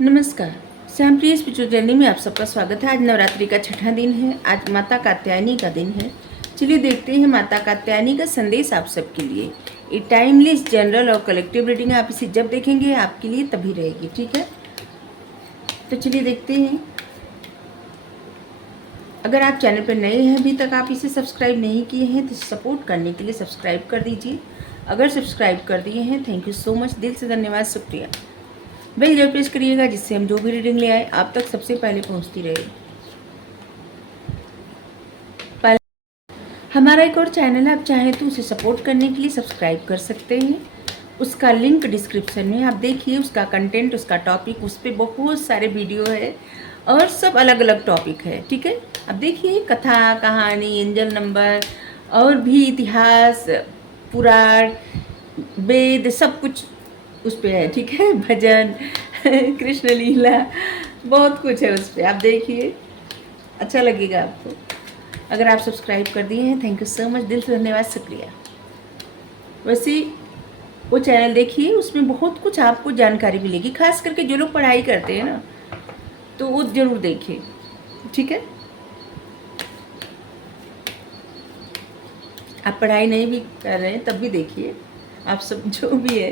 नमस्कार। श्यामप्रिय spiritual journey में आप सबका स्वागत है। आज नवरात्रि का छठा दिन है। आज माता कात्यायनी का दिन है। चलिए देखते हैं माता कात्यायनी का संदेश आप सबके लिए। ये टाइमलेस जनरल और कलेक्टिव रीडिंग है। आप इसे जब देखेंगे आपके लिए तभी रहेगी, ठीक है। तो चलिए देखते हैं। अगर आप चैनल पर नए हैं, अभी तक आप इसे सब्सक्राइब नहीं किए हैं, तो सपोर्ट करने के लिए सब्सक्राइब कर दीजिए। अगर सब्सक्राइब कर दिए हैं, थैंक यू सो मच, दिल से धन्यवाद, शुक्रिया। बेल जरूर प्रेस करिएगा, जिससे हम जो भी रीडिंग ले आए आप तक सबसे पहले पहुंचती रहे। हमारा एक और चैनल है, आप चाहें तो उसे सपोर्ट करने के लिए सब्सक्राइब कर सकते हैं। उसका लिंक डिस्क्रिप्शन में आप देखिए। उसका कंटेंट, उसका टॉपिक, उस पर बहुत सारे वीडियो है और सब अलग अलग टॉपिक है, ठीक है। अब देखिए, कथा, कहानी, एंजल नंबर और भी इतिहास, पुराण, वेद, सब कुछ उस पर है, ठीक है। भजन, कृष्ण लीला, बहुत कुछ है उस पर। आप देखिए, अच्छा लगेगा आपको। अगर आप सब्सक्राइब कर दिए हैं, थैंक यू सो मच, दिल से धन्यवाद, शुक्रिया। वैसे वो चैनल देखिए, उसमें बहुत कुछ आपको जानकारी मिलेगी। खास करके जो लोग पढ़ाई करते हैं ना, तो वो जरूर देखिए, ठीक है। आप पढ़ाई नहीं भी कर रहे हैं तब भी देखिए, आप सब जो भी है,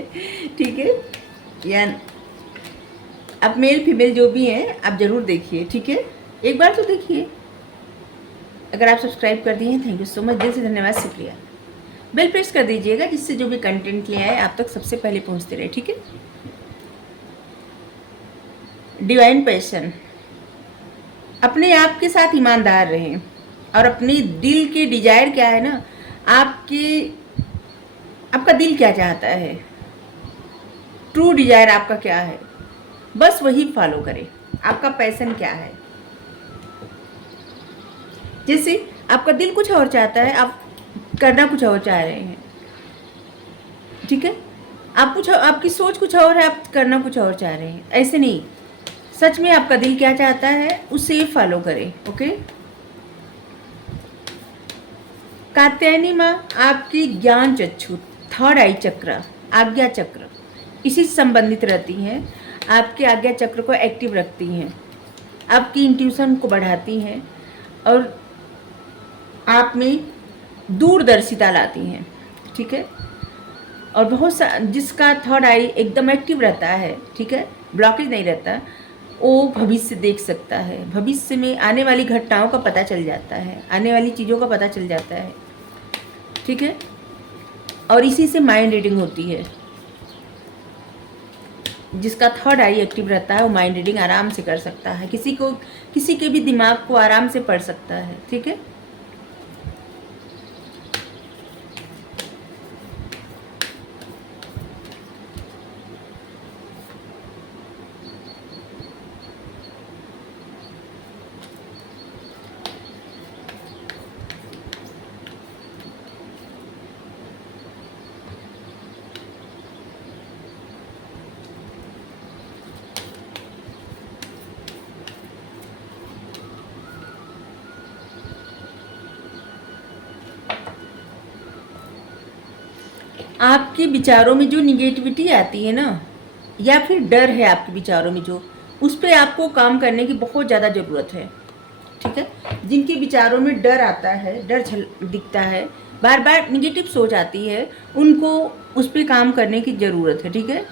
ठीक है। या आप मेल फीमेल जो भी हैं, आप ज़रूर देखिए, ठीक है। एक बार तो देखिए। अगर आप सब्सक्राइब कर दिए हैं, थैंक यू सो मच, दिल से धन्यवाद, शुक्रिया। बेल प्रेस कर दीजिएगा, जिससे जो भी कंटेंट ले आए आप तक सबसे पहले पहुंचते रहे, ठीक है। डिवाइन पैशन, अपने आप के साथ ईमानदार रहें और अपने दिल के डिजायर क्या है ना, आपका दिल क्या चाहता है, ट्रू डिजायर आपका क्या है, बस वही फॉलो करें। आपका पैशन क्या है। जैसे आपका दिल कुछ और चाहता है, आप करना कुछ और चाह रहे हैं, ठीक है। आपकी सोच कुछ और है, आप करना कुछ और चाह रहे हैं, ऐसे नहीं। सच में आपका दिल क्या चाहता है, उसे फॉलो करें, ओके। कात्यायनी माँ आपकी ज्ञान चक्षु, थर्ड आई चक्र, आज्ञा चक्र, इसी से संबंधित रहती हैं। आपके आज्ञा चक्र को एक्टिव रखती हैं, आपकी इंट्यूशन को बढ़ाती हैं और आप में दूरदर्शिता लाती हैं, ठीक है। और बहुत सा जिसका थर्ड आई एकदम एक्टिव रहता है, ठीक है, ब्लॉकेज नहीं रहता, वो भविष्य देख सकता है। भविष्य में आने वाली घटनाओं का पता चल जाता है, आने वाली चीज़ों का पता चल जाता है, ठीक है। और इसी से माइंड रीडिंग होती है। जिसका थर्ड आई एक्टिव रहता है वो माइंड रीडिंग आराम से कर सकता है, किसी के भी दिमाग को आराम से पढ़ सकता है, ठीक है। आपके विचारों में जो निगेटिविटी आती है ना, या फिर डर है आपके विचारों में जो, उस पर आपको काम करने की बहुत ज़्यादा ज़रूरत है, ठीक है। जिनके विचारों में डर आता है, डर दिखता है, बार बार निगेटिव सोच आती है, उनको उस पर काम करने की ज़रूरत है, ठीक है।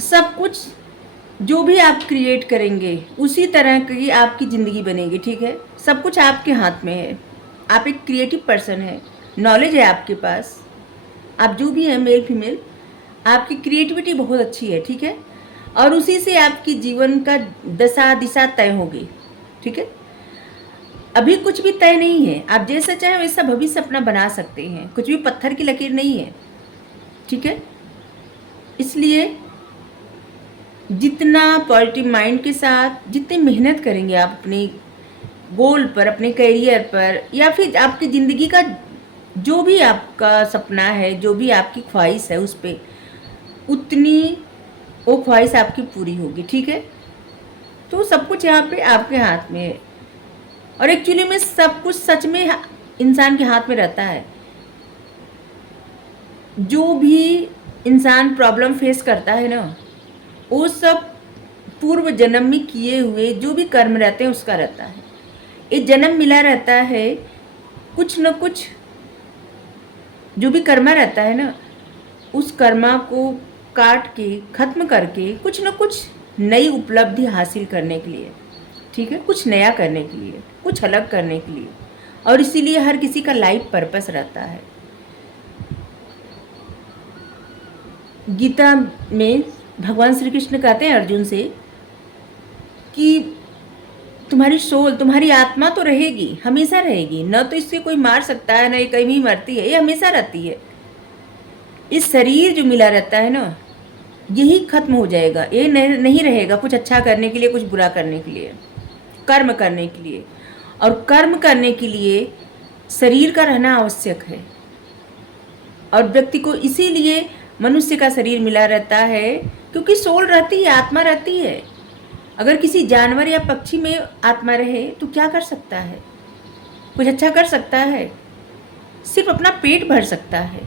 सब कुछ जो भी आप क्रिएट करेंगे उसी तरह की आपकी ज़िंदगी बनेगी, ठीक है। सब कुछ आपके हाथ में है। आप एक क्रिएटिव पर्सन है, नॉलेज है आपके पास। आप जो भी हैं, मेल फीमेल, आपकी क्रिएटिविटी बहुत अच्छी है, ठीक है। और उसी से आपकी जीवन का दशा दिशा तय होगी, ठीक है। अभी कुछ भी तय नहीं है, आप जैसा चाहें वैसा भविष्य अपना बना सकते हैं। कुछ भी पत्थर की लकीर नहीं है, ठीक है। इसलिए जितना पॉजिटिव माइंड के साथ जितनी मेहनत करेंगे आप अपने गोल पर, अपने करियर पर, या फिर आपकी ज़िंदगी का जो भी आपका सपना है, जो भी आपकी ख्वाहिश है, उस पर उतनी वो ख्वाहिश आपकी पूरी होगी, ठीक है। तो सब कुछ यहाँ पे आपके हाथ में है। और एक्चुअली में सब कुछ सच में इंसान के हाथ में रहता है। जो भी इंसान प्रॉब्लम फेस करता है ना, वो सब पूर्व जन्म में किए हुए जो भी कर्म रहते हैं उसका रहता है। ये जन्म मिला रहता है, कुछ न कुछ जो भी कर्मा रहता है ना, उस कर्मा को काट के खत्म करके कुछ न कुछ नई उपलब्धि हासिल करने के लिए, ठीक है, कुछ नया करने के लिए, कुछ अलग करने के लिए। और इसीलिए हर किसी का लाइफ पर्पस रहता है। गीता में भगवान श्री कृष्ण कहते हैं अर्जुन से कि तुम्हारी सोल, तुम्हारी आत्मा तो रहेगी, हमेशा रहेगी, न तो इससे कोई मार सकता है, न ये कहीं भी मरती है, ये हमेशा रहती है। इस शरीर जो मिला रहता है ना, यही खत्म हो जाएगा, ये नहीं रहेगा कुछ अच्छा करने के लिए, कुछ बुरा करने के लिए, कर्म करने के लिए। और कर्म करने के लिए शरीर का रहना आवश्यक है। और व्यक्ति को इसीलिए मनुष्य का शरीर मिला रहता है, क्योंकि सोल रहती है, आत्मा रहती है। अगर किसी जानवर या पक्षी में आत्मा रहे तो क्या कर सकता है? कुछ अच्छा कर सकता है? सिर्फ अपना पेट भर सकता है।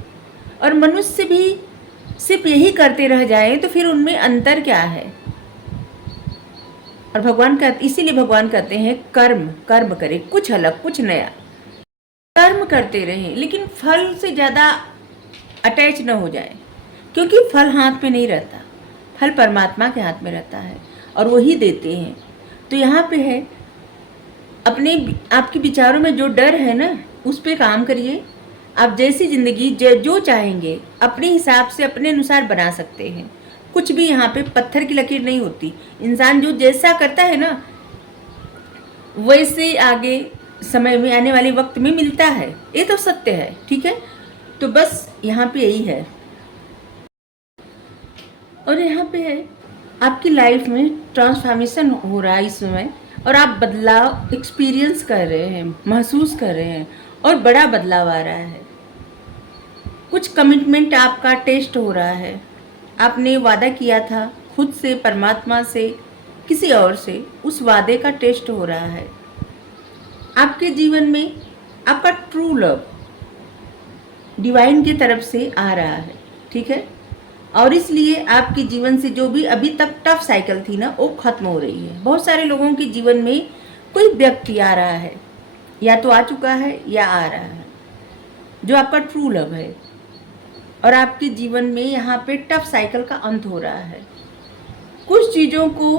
और मनुष्य भी सिर्फ यही करते रह जाए तो फिर उनमें अंतर क्या है? और इसीलिए भगवान कहते हैं कर्म कर्म करें, कुछ अलग, कुछ नया। कर्म करते रहें, लेकिन फल से ज़्यादा अटैच न हो जाए, क्योंकि फल हाथ में नहीं रहता, फल परमात्मा के हाथ में रहता है और वही देते हैं। तो यहाँ पे है, अपने आपके विचारों में जो डर है ना, उस पर काम करिए। आप जैसी ज़िंदगी जो चाहेंगे अपने हिसाब से, अपने अनुसार बना सकते हैं। कुछ भी यहाँ पे पत्थर की लकीर नहीं होती। इंसान जो जैसा करता है ना, वैसे आगे समय में, आने वाले वक्त में मिलता है। ये तो सत्य है, ठीक है। तो बस यहाँ पे यही है। और यहाँ पे है, आपकी लाइफ में ट्रांसफॉर्मेशन हो रहा है इस समय, और आप बदलाव एक्सपीरियंस कर रहे हैं, महसूस कर रहे हैं, और बड़ा बदलाव आ रहा है। कुछ कमिटमेंट आपका टेस्ट हो रहा है। आपने वादा किया था खुद से, परमात्मा से, किसी और से, उस वादे का टेस्ट हो रहा है। आपके जीवन में आपका ट्रू लव डिवाइन की तरफ से आ रहा है, ठीक है। और इसलिए आपके जीवन से जो भी अभी तक टफ साइकिल थी ना, वो खत्म हो रही है। बहुत सारे लोगों के जीवन में कोई व्यक्ति आ रहा है, या तो आ चुका है या आ रहा है, जो आपका ट्रू लव है। और आपके जीवन में यहाँ पे टफ साइकिल का अंत हो रहा है। कुछ चीज़ों को,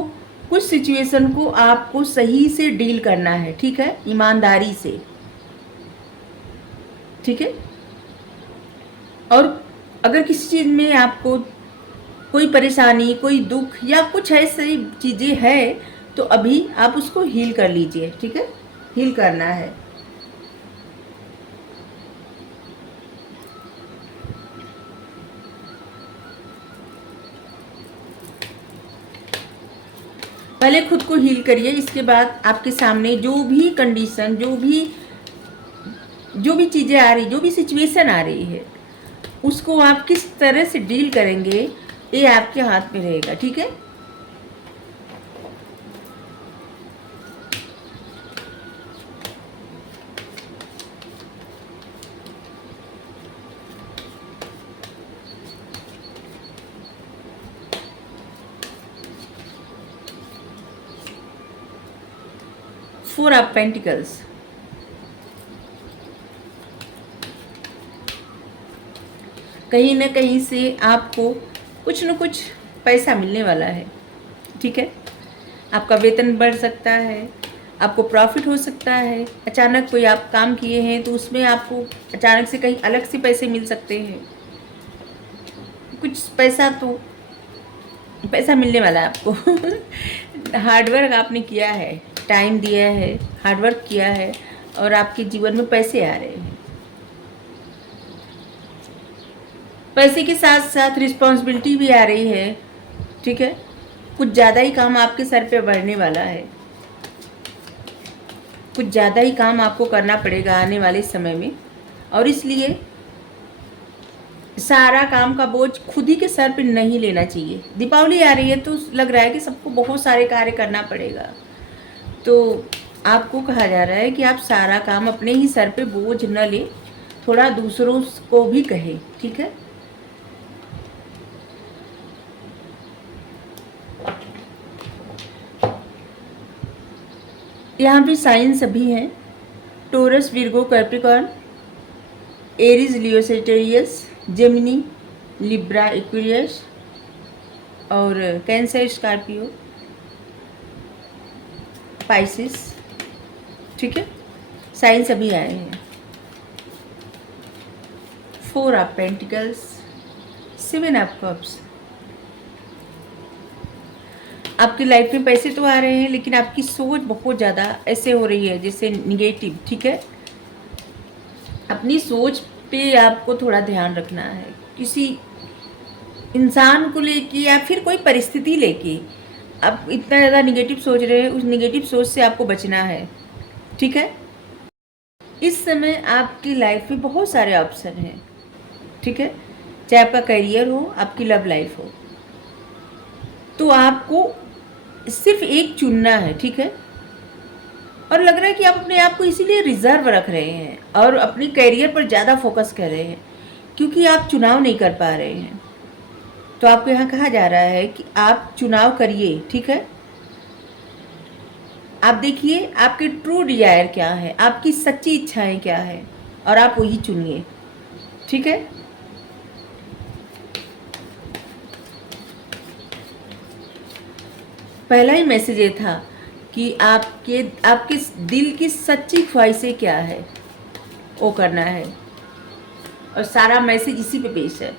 कुछ सिचुएशन को आपको सही से डील करना है, ठीक है, ईमानदारी से, ठीक है। और अगर किसी चीज़ में आपको कोई परेशानी, कोई दुख या कुछ ऐसी चीज़ें है, तो अभी आप उसको हील कर लीजिए, ठीक है, हील करना है। पहले खुद को हील करिए, इसके बाद आपके सामने जो भी कंडीशन, जो भी चीज़ें आ रही, जो भी सिचुएशन आ रही है, उसको आप किस तरह से डील करेंगे, ये आपके हाथ में रहेगा, ठीक है। फोर ऑफ पेंटिकल्स, कहीं ना कहीं से आपको कुछ न कुछ पैसा मिलने वाला है, ठीक है। आपका वेतन बढ़ सकता है, आपको प्रॉफिट हो सकता है। अचानक कोई आप काम किए हैं तो उसमें आपको अचानक से कहीं अलग से पैसे मिल सकते हैं। कुछ पैसा मिलने वाला है आपको। हार्डवर्क आपने किया है, टाइम दिया है, हार्डवर्क किया है, और आपके जीवन में पैसे आ रहे हैं। पैसे के साथ साथ रिस्पॉन्सिबिलिटी भी आ रही है, ठीक है। कुछ ज़्यादा ही काम आपके सर पे बढ़ने वाला है, कुछ ज़्यादा ही काम आपको करना पड़ेगा आने वाले समय में। और इसलिए सारा काम का बोझ खुद ही के सर पे नहीं लेना चाहिए। दीपावली आ रही है तो लग रहा है कि सबको बहुत सारे कार्य करना पड़ेगा, तो आपको कहा जा रहा है कि आप सारा काम अपने ही सर पे बोझ न ले, थोड़ा दूसरों को भी कहे, ठीक है। यहाँ भी साइन सभी हैं, टोरस, विर्गो, कैप्रिकॉर्न, एरीज, लियो, सेजिटेरियस, जेमिनी, लिब्रा, एक्वेरियस और कैंसर, स्कॉर्पियो, पाइसिस। ठीक है, साइन सभी आए हैं। 4 ऑफ पेंटिकल्स, 7 ऑफ कप्स। आपकी लाइफ में पैसे तो आ रहे हैं, लेकिन आपकी सोच बहुत ज़्यादा ऐसे हो रही है जैसे निगेटिव। ठीक है, अपनी सोच पे आपको थोड़ा ध्यान रखना है। किसी इंसान को लेके या फिर कोई परिस्थिति लेके आप इतना ज़्यादा निगेटिव सोच रहे हैं, उस निगेटिव सोच से आपको बचना है। ठीक है, इस समय आपकी लाइफ में बहुत सारे ऑप्शन हैं। ठीक है, चाहे आपका करियर हो, आपकी लव लाइफ हो, तो आपको सिर्फ एक चुनना है। ठीक है, और लग रहा है कि आप अपने आप को इसीलिए रिजर्व रख रहे हैं और अपनी करियर पर ज़्यादा फोकस कर रहे हैं, क्योंकि आप चुनाव नहीं कर पा रहे हैं। तो आपको यहाँ कहा जा रहा है कि आप चुनाव करिए। ठीक है, आप देखिए आपके ट्रू डिजायर क्या है, आपकी सच्ची इच्छाएं क्या है, और आप वही चुनिए। ठीक है, पहला ही मैसेज ये था कि आपके आपके दिल की सच्ची ख्वाहिशें क्या है, वो करना है, और सारा मैसेज इसी पे बेस है।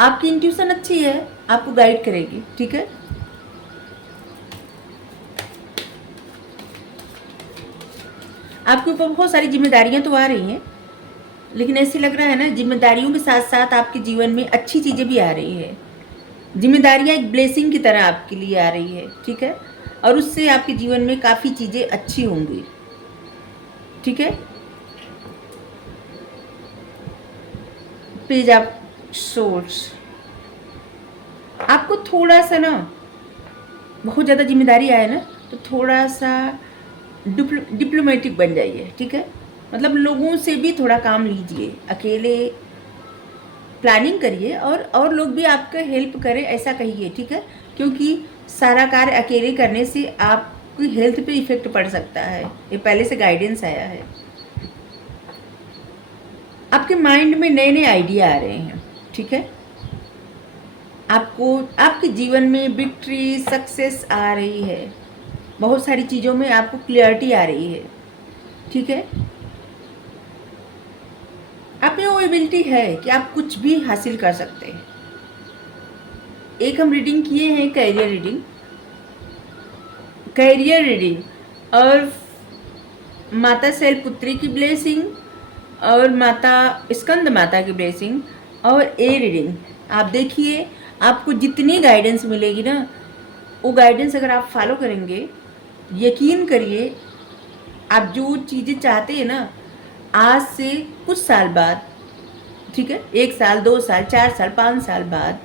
आपकी इंट्यूशन अच्छी है, आपको गाइड करेगी। ठीक है, आपके ऊपर बहुत सारी जिम्मेदारियां तो आ रही हैं, लेकिन ऐसे लग रहा है ना, जिम्मेदारियों के साथ साथ आपके जीवन में अच्छी चीज़ें भी आ रही है। जिम्मेदारियां एक ब्लेसिंग की तरह आपके लिए आ रही है। ठीक है, और उससे आपके जीवन में काफ़ी चीज़ें अच्छी होंगी। ठीक है, पेज ऑफ सोर्स, आपको थोड़ा सा ना, बहुत ज़्यादा जिम्मेदारी आए ना, तो थोड़ा सा डिप्लोमेटिक बन जाइए। ठीक है, मतलब लोगों से भी थोड़ा काम लीजिए, अकेले प्लानिंग करिए और लोग भी आपका हेल्प करें, ऐसा कहिए। ठीक है, क्योंकि सारा कार्य अकेले करने से आपकी हेल्थ पे इफेक्ट पड़ सकता है, ये पहले से गाइडेंस आया है। आपके माइंड में नए नए आइडिया आ रहे हैं। ठीक है, आपको आपके जीवन में विक्ट्री, सक्सेस आ रही है, बहुत सारी चीज़ों में आपको क्लियरिटी आ रही है। ठीक है, आप में वो एबिलिटी है कि आप कुछ भी हासिल कर सकते हैं। एक हम रीडिंग किए हैं, कैरियर रीडिंग और माता शैलपुत्री की ब्लेसिंग और माता स्कंद माता की ब्लेसिंग और ए रीडिंग। आप देखिए आपको जितनी गाइडेंस मिलेगी ना, वो गाइडेंस अगर आप फॉलो करेंगे, यकीन करिए आप जो चीज़ें चाहते हैं ना, आज से कुछ साल बाद, ठीक है, 1 साल, 2 साल, 4 साल, 5 साल बाद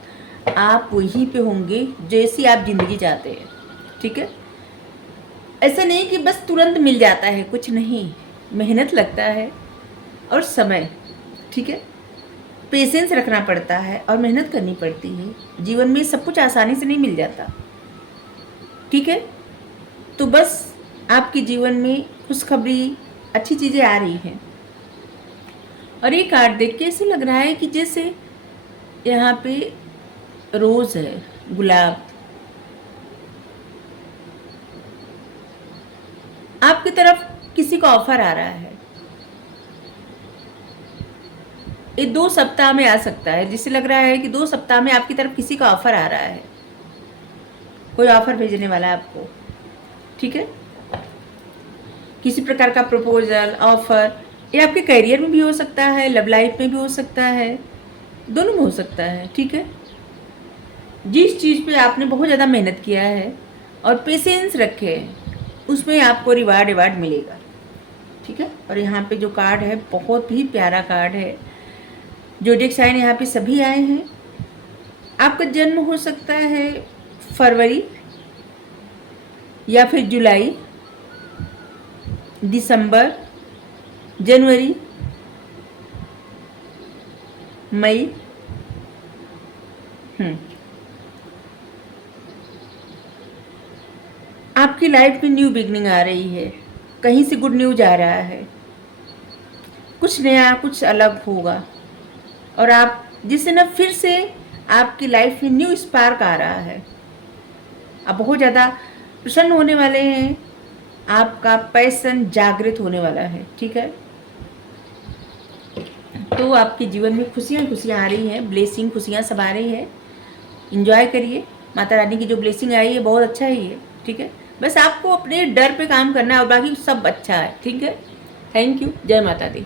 आप वहीं पे होंगे जैसी आप ज़िंदगी चाहते हैं। ठीक है, ऐसा नहीं कि बस तुरंत मिल जाता है, कुछ नहीं, मेहनत लगता है और समय। ठीक है, पेशेंस रखना पड़ता है और मेहनत करनी पड़ती है। जीवन में सब कुछ आसानी से नहीं मिल जाता। ठीक है, तो बस आपके जीवन में खुशखबरी, अच्छी चीज़ें आ रही हैं। और ये कार्ड देख के ऐसे लग रहा है कि जैसे यहाँ पे रोज़ है, गुलाब, आपकी तरफ किसी का ऑफर आ रहा है। ये 2 सप्ताह में आ सकता है, जिससे लग रहा है कि 2 सप्ताह में आपकी तरफ किसी का ऑफर आ रहा है, कोई ऑफर भेजने वाला है आपको। ठीक है, किसी प्रकार का प्रपोजल, ऑफर, ये आपके करियर में भी हो सकता है, लव लाइफ में भी हो सकता है, दोनों में हो सकता है। ठीक है, जिस चीज़ पे आपने बहुत ज़्यादा मेहनत किया है और पेशेंस रखे, उसमें आपको रिवार्ड मिलेगा। ठीक है, और यहाँ पे जो कार्ड है बहुत ही प्यारा कार्ड है। ज़ोडिएक साइन यहाँ पे सभी आए हैं। आपका जन्म हो सकता है फरवरी या फिर जुलाई, दिसंबर, जनवरी, मई। आपकी लाइफ में न्यू बिगनिंग आ रही है। कहीं से गुड न्यूज आ रहा है, कुछ नया कुछ अलग होगा। और आप जिससे ना फिर से आपकी लाइफ में न्यू स्पार्क आ रहा है, आप बहुत ज़्यादा प्रसन्न होने वाले हैं, आपका पैशन जागृत होने वाला है। ठीक है, तो आपके जीवन में खुशियाँ खुशियाँ आ रही हैं, ब्लेसिंग खुशियाँ सब आ रही है। इंजॉय करिए, माता रानी की जो ब्लेसिंग आई है बहुत अच्छा ही है। ठीक है, बस आपको अपने डर पे काम करना है और बाकी सब अच्छा है। ठीक है, थैंक यू, जय माता दी।